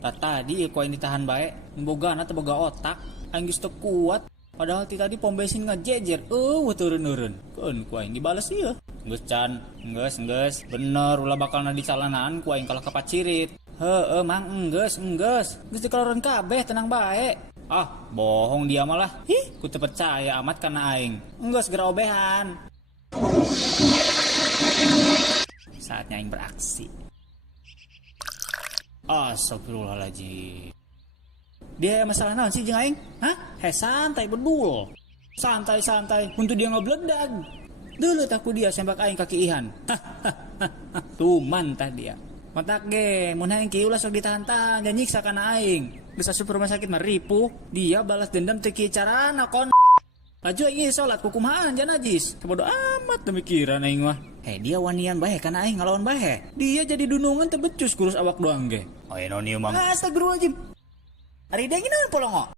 Tadi ku aing ditahan bae, bogana teu boga otak, aing geus teu kuat. Padahal ti tadi pom bensin ngajejer, turun-urun. Keun ku aing dibales ieu. Geus can, geus, bener ulah bakalna dicalanaan ku aing kalah kapacirit. Heueuh mang geus di kaloron kabeh tenang bae. Ah, bohong dia malah. Ku teu percaya amat kana aing. Geus segera obehan. Saatnya aing beraksi. Astagfirullahaladzim. Dia masalah naon sih jeung aing? Hah? Santai bedul. Santai. Untuk dia ngobledag. Dulu takut dia sembak aing kaki ihan. Tuman tah dia. Matak ge, mun aing kieu ulah sok ditahan-tahan, dan nyiksa kana aing. Geus asup rumah sakit mah ripuh, dia balas dendam teu kieu carana kon. Laju aing salat kukumahan jan najis. Bodo amat demikiran aing mah. Dia wanian bae kana aing ngalawan bae. Dia jadi dunungan teu becus kurus awak doang ge. Ayeuna ieu mah. Astagfirullahaladzim. Ari deui naon polongo?